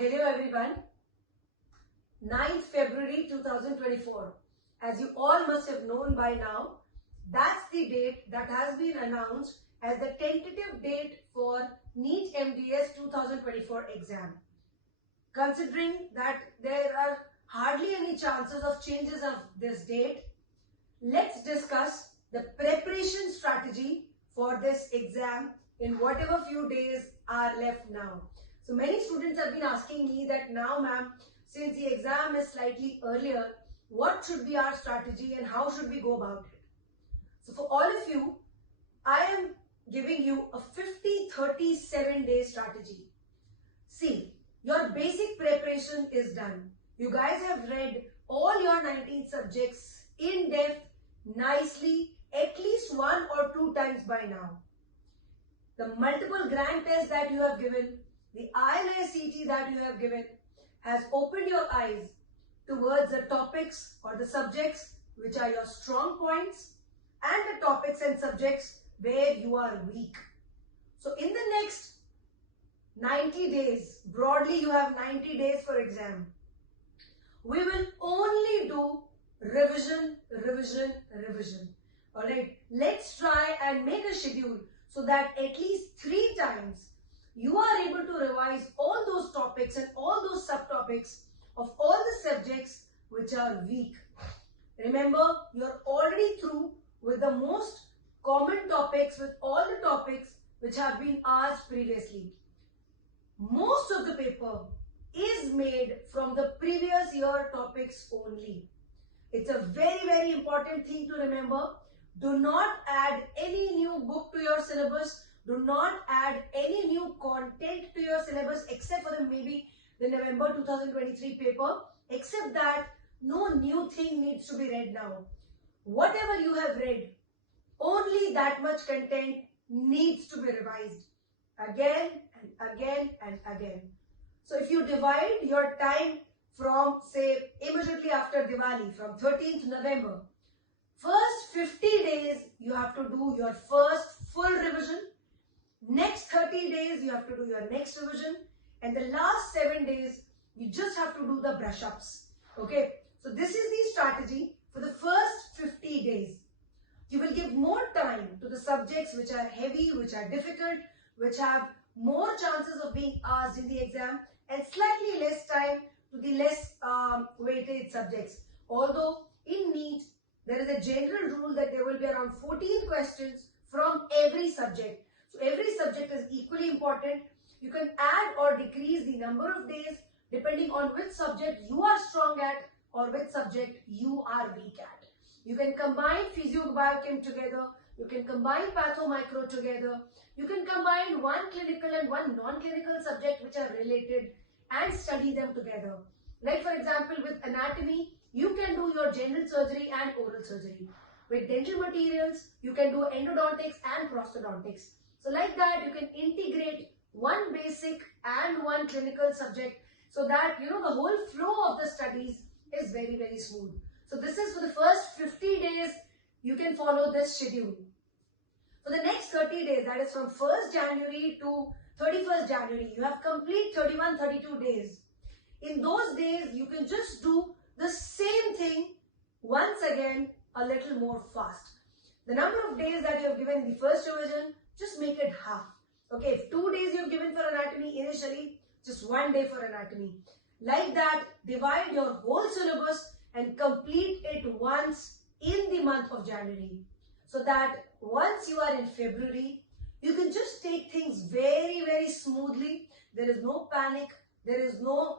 hello everyone. 9th February 2024. As you all must have known by now, that's the date that has been announced as the tentative date for NEET MDS 2024 exam. Considering that there are hardly any chances of changes of this date, let's discuss the preparation strategy for this exam in whatever few days are left now. So many students have been asking me that now ma'am, since the exam is slightly earlier, what should be our strategy and how should we go about it? So for all of you, I am giving you a 50-30-7 day strategy. See, your basic preparation is done. You guys have read all your 19 subjects in depth, nicely, at least 1 or 2 times by now. The multiple grand tests that you have given, the ILSCT that you have given has opened your eyes towards the topics or the subjects which are your strong points and the topics and subjects where you are weak. So in the next 90 days, broadly you have 90 days for exam, we will only do revision. Alright, let's try and make a schedule so that at least 3 times you are able to revise all those topics and all those subtopics of all the subjects which are weak. Remember, you're already through with the most common topics, with all the topics which have been asked previously. Most of the paper is made from the previous year topics only. It's a very important thing to remember. Do not add any new book to your syllabus. Do not add any new content to your syllabus except for maybe the November 2023 paper. Except that, no new thing needs to be read now. Whatever you have read, only that much content needs to be revised again and again and again. So if you divide your time from, say, immediately after Diwali, from 13th November, first 50 days you have to do your first full revision. Next 30 days you have to do your next revision, and the last 7 days you just have to do the brush ups. Okay, so this is the strategy for the first 50 days. You will give more time to the subjects which are heavy, which are difficult, which have more chances of being asked in the exam, and slightly less time to the less weighted subjects. Although in NEET there is a general rule that there will be around 14 questions from every subject. So every subject is equally important. You can add or decrease the number of days depending on which subject you are strong at or which subject you are weak at. You can combine physio-biochem together. You can combine patho-micro together. You can combine one clinical and one non-clinical subject which are related and study them together. Like for example, with anatomy, you can do your general surgery and oral surgery. With dental materials, you can do endodontics and prosthodontics. So like that, you can integrate one basic and one clinical subject so that, the whole flow of the studies is very smooth. So this is for the first 50 days, you can follow this schedule. For the next 30 days, that is from 1st January to 31st January, you have complete 31-32 days. In those days, you can just do the same thing once again a little more fast. The number of days that you have given in the first revision, just make it half. Okay, if 2 days you have given for anatomy initially, just 1 day for anatomy. Like that, divide your whole syllabus and complete it once in the month of January. So that once you are in February, you can just take things very smoothly. There is no panic, there is no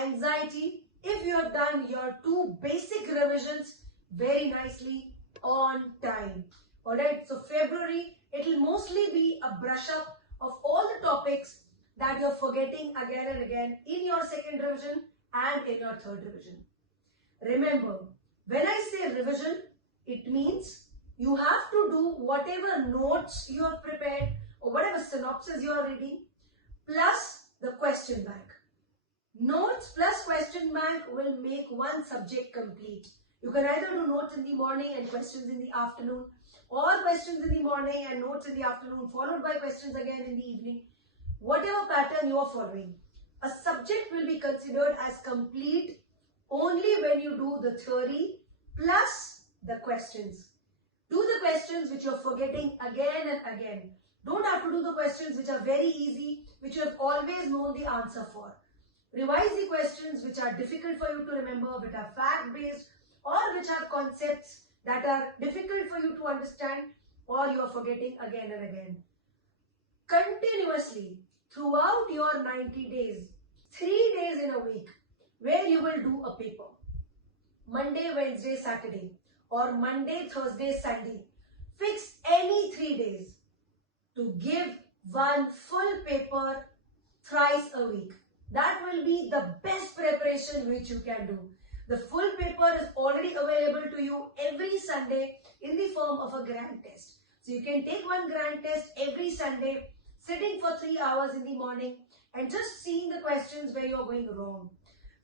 anxiety if you have done your 2 basic revisions very nicely on time. Alright, so February, it will mostly be a brush up of all the topics that you're forgetting again and again in your 2nd revision and in your 3rd revision. Remember, when I say revision, it means you have to do whatever notes you have prepared or whatever synopsis you are reading plus the question bank. Notes plus question bank will make one subject complete. You can either do notes in the morning and questions in the afternoon, or questions in the morning and notes in the afternoon followed by questions again in the evening. Whatever pattern you are following. A subject will be considered as complete only when you do the theory plus the questions. Do the questions which you're forgetting again and again. Don't have to do the questions which are very easy, which you have always known the answer for. Revise the questions which are difficult for you to remember, which are fact-based, or which have concepts that are difficult for you to understand, or you are forgetting again and again. Continuously, throughout your 90 days, 3 days in a week, where you will do a paper. Monday, Wednesday, Saturday, or Monday, Thursday, Sunday. Fix any 3 days to give one full paper thrice a week. That will be the best preparation which you can do. The full paper is already available to you every Sunday in the form of a grand test. So you can take one grand test every Sunday, sitting for 3 hours in the morning and just seeing the questions where you're going wrong.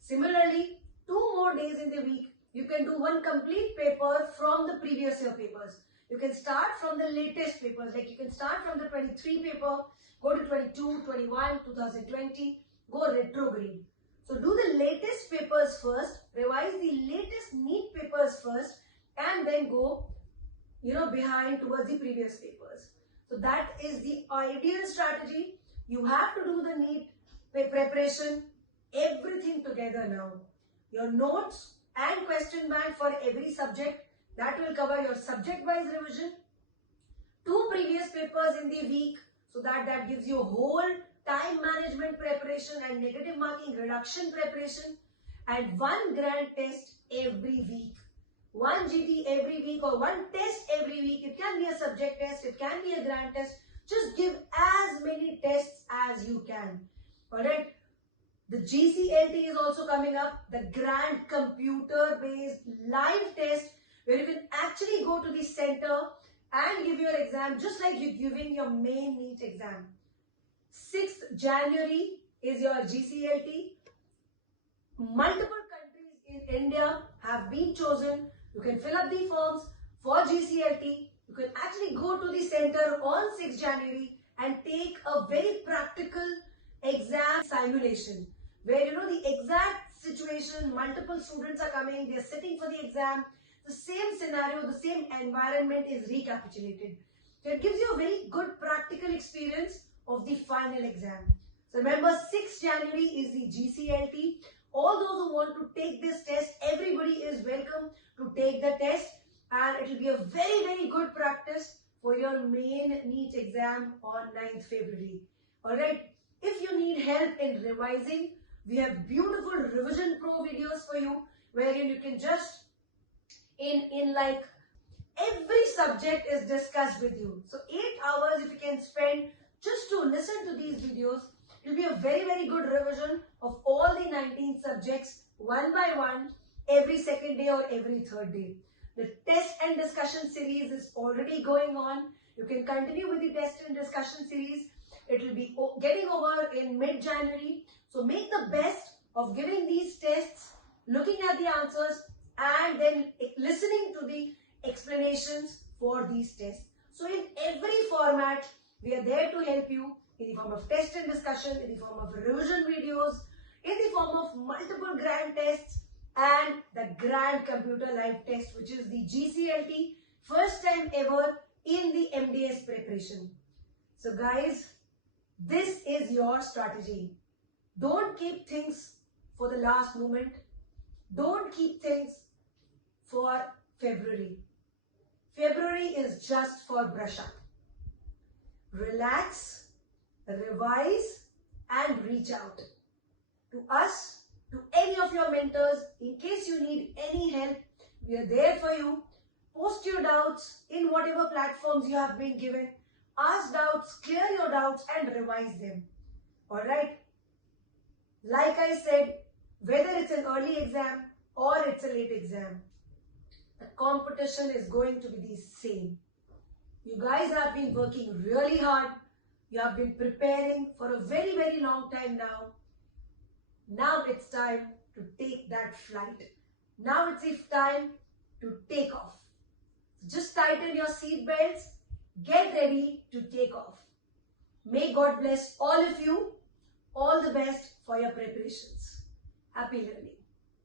Similarly, 2 more days in the week, you can do one complete paper from the previous year papers. You can start from the latest papers, like you can start from the 23 paper, go to 22, 21, 2020, go retrograde. So do the latest papers first, revise the latest NEET papers first, and then go, behind towards the previous papers. So that is the ideal strategy. You have to do the NEET preparation, everything together now. Your notes and question bank for every subject, that will cover your subject-wise revision. 2 previous papers in the week, so that gives you a whole time management preparation and negative marking reduction preparation, and 1 grand test every week. 1 GT every week or 1 test every week. It can be a subject test, it can be a grand test. Just give as many tests as you can. Alright? The GCLT is also coming up, the grand computer-based live test where you can actually go to the center and give your exam just like you're giving your main NEET exam. 6th January is your GCLT. Multiple countries in India have been chosen. You can fill up the forms for GCLT. You can actually go to the center on 6th January and take a very practical exam simulation where the exact situation, multiple students are coming, they're sitting for the exam, the same scenario, the same environment is recapitulated. So it gives you a very good practical experience of the final exam. So remember, 6th January is the GCLT. All those who want to take this test, everybody is welcome to take the test, and it will be a very, very good practice for your main NEET exam on 9th February. Alright, if you need help in revising, we have beautiful revision pro videos for you, wherein you can just, in like every subject is discussed with you. So 8 hours if you can spend just to listen to these videos, it will be a very, very good revision of all the 19 subjects one by one, every second day or every third day. The test and discussion series is already going on. You can continue with the test and discussion series. It will be getting over in mid-January. So make the best of giving these tests, looking at the answers, and then listening to the explanations for these tests. So in every format, we are there to help you in the form of test and discussion, in the form of revision videos, in the form of multiple grand tests, and the grand computer live test, which is the GCLT, first time ever in the MDS preparation. So guys, this is your strategy. Don't keep things for the last moment. Don't keep things for February. February is just for brush up. Relax, revise, and reach out to us, to any of your mentors. In case you need any help, we are there for you. Post your doubts in whatever platforms you have been given. Ask doubts, clear your doubts, and revise them. Alright? Like I said, whether it's an early exam or it's a late exam, the competition is going to be the same. You guys have been working really hard. You have been preparing for a very, very long time now. Now it's time to take that flight. Now it's time to take off. Just tighten your seat belts. Get ready to take off. May God bless all of you. All the best for your preparations. Happy learning.